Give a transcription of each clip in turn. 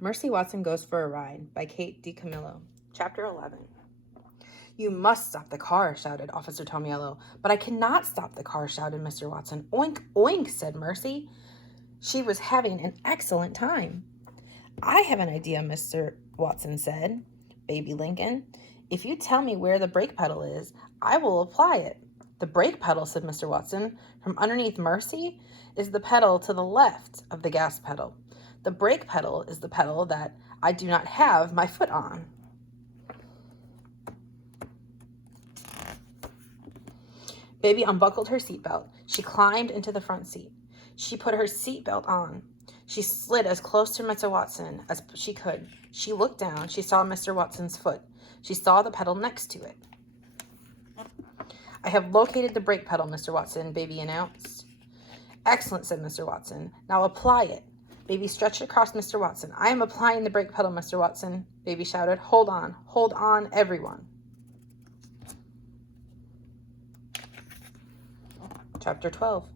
Mercy Watson Goes for a Ride by Kate DiCamillo. Chapter 11. You must stop the car, shouted Officer Tomiello. But I cannot stop the car, shouted Mr. Watson. Oink, oink, said Mercy. She was having an excellent time. I have an idea, Mr. Watson said. Baby Lincoln, if you tell me where the brake pedal is, I will apply it. The brake pedal, said Mr. Watson, from underneath Mercy, is the pedal to the left of the gas pedal. The brake pedal is the pedal that I do not have my foot on. Baby unbuckled her seatbelt. She climbed into the front seat. She put her seatbelt on. She slid as close to Mr. Watson as she could. She looked down. She saw Mr. Watson's foot. She saw the pedal next to it. I have located the brake pedal, Mr. Watson, Baby announced. Excellent, said Mr. Watson. Now apply it. Baby stretched across Mr. Watson. I am applying the brake pedal, Mr. Watson, Baby shouted. Hold on, everyone. Chapter 12.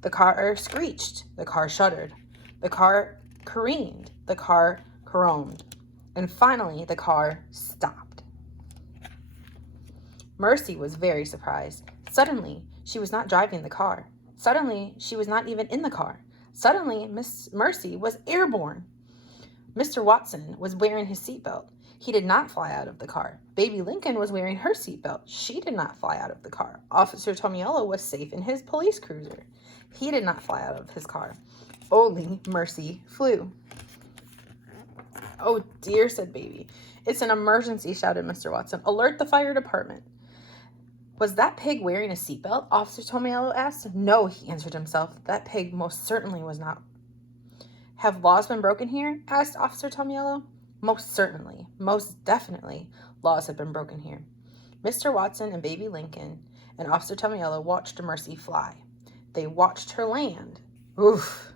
The car screeched. The car shuddered. The car careened. The car caromed. And finally, the car stopped. Mercy was very surprised. Suddenly, she was not driving the car. Suddenly, she was not even in the car. Suddenly, Miss Mercy was airborne. Mr. Watson was wearing his seatbelt. He did not fly out of the car. Baby Lincoln was wearing her seatbelt. She did not fly out of the car. Officer Tomiello was safe in his police cruiser. He did not fly out of his car. Only Mercy flew. Oh dear, said Baby. It's an emergency, shouted Mr. Watson. Alert the fire department. Was that pig wearing a seatbelt? Officer Tomiello asked. No, he answered himself. That pig most certainly was not. Have laws been broken here? Asked Officer Tomiello. Most certainly, most definitely, laws have been broken here. Mr. Watson and Baby Lincoln and Officer Tomiello watched Mercy fly. They watched her land. Oof.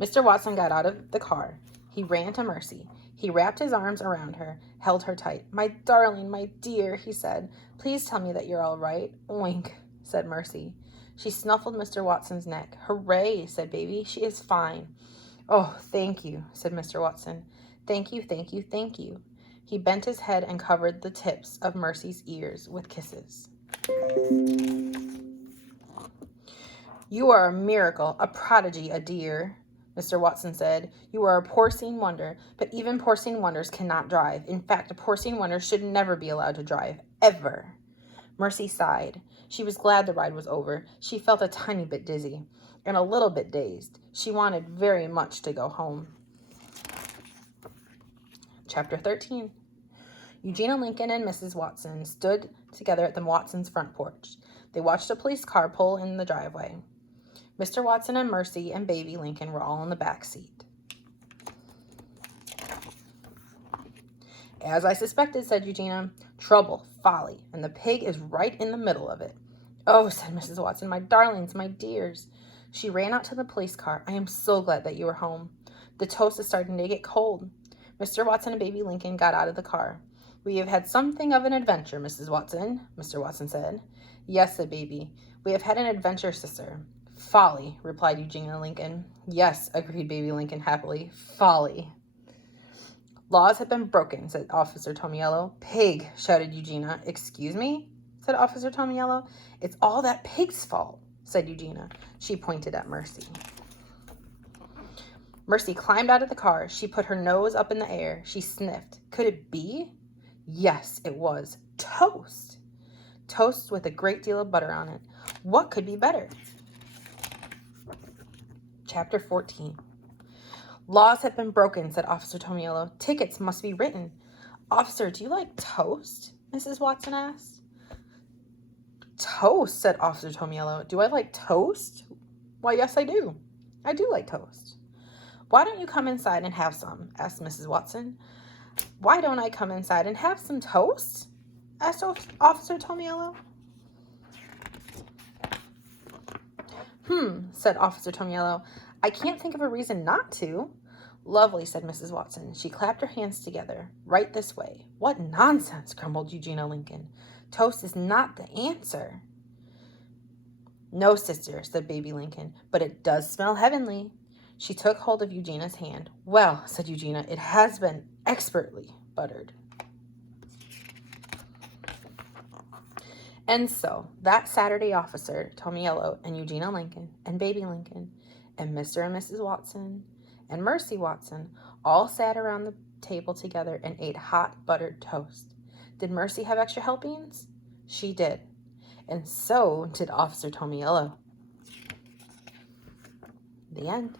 Mr. Watson got out of the car. He ran to Mercy. He wrapped his arms around her, held her tight. My darling, my dear, he said. Please tell me that you're all right. Oink, said Mercy. She snuffled Mr. Watson's neck. Hooray, said Baby. She is fine. Oh, thank you, said Mr. Watson. Thank you, thank you, thank you. He bent his head and covered the tips of Mercy's ears with kisses. You are a miracle, a prodigy, a dear, Mr. Watson said. You are a porcine wonder, but even porcine wonders cannot drive. In fact, a porcine wonder should never be allowed to drive, ever. Mercy sighed. She was glad the ride was over. She felt a tiny bit dizzy and a little bit dazed. She wanted very much to go home. Chapter 13. Eugenia Lincoln and Mrs. Watson stood together at the Watsons' front porch. They watched a police car pull in the driveway. Mr. Watson and Mercy and Baby Lincoln were all in the back seat. As I suspected, said Eugenia. Trouble, folly, and the pig is right in the middle of it. Oh, said Mrs. Watson, my darlings, my dears. She ran out to the police car. I am so glad that you are home. The toast is starting to get cold. Mr. Watson and Baby Lincoln got out of the car. We have had something of an adventure, Mrs. Watson, Mr. Watson said. Yes, said Baby. We have had an adventure, sister. Folly, replied Eugenia Lincoln. Yes, agreed Baby Lincoln happily. Folly. Laws have been broken, said Officer Tomiello. Pig, shouted Eugenia. Excuse me, said Officer Tomiello. It's all that pig's fault, said Eugenia. She pointed at Mercy. Mercy climbed out of the car. She put her nose up in the air. She sniffed. Could it be? Yes, it was. Toast. Toast with a great deal of butter on it. What could be better? Chapter 14. Laws have been broken, said Officer Tomiello. Tickets must be written. Officer, do you like toast? Mrs. Watson asked. Toast, said Officer Tomiello. Do I like toast? Why, yes, I do. I do like toast. Why don't you come inside and have some? Asked Mrs. Watson. Why don't I come inside and have some toast? Asked Officer Tomiello. Said Officer Tomiello. I can't think of a reason not to. Lovely, said Mrs. Watson. She clapped her hands together. Right this way. What nonsense, grumbled Eugenia Lincoln. Toast is not the answer. No, sister, said baby Lincoln, but it does smell heavenly. She took hold of Eugenia's hand. Well, said Eugenia, it has been expertly buttered. And so, that Saturday officer, Tomiello, and Eugenia Lincoln, and baby Lincoln, and Mr. and Mrs. Watson, and Mercy Watson all sat around the table together and ate hot buttered toast. Did Mercy have extra helpings? She did. And so did Officer Tomiello. The end.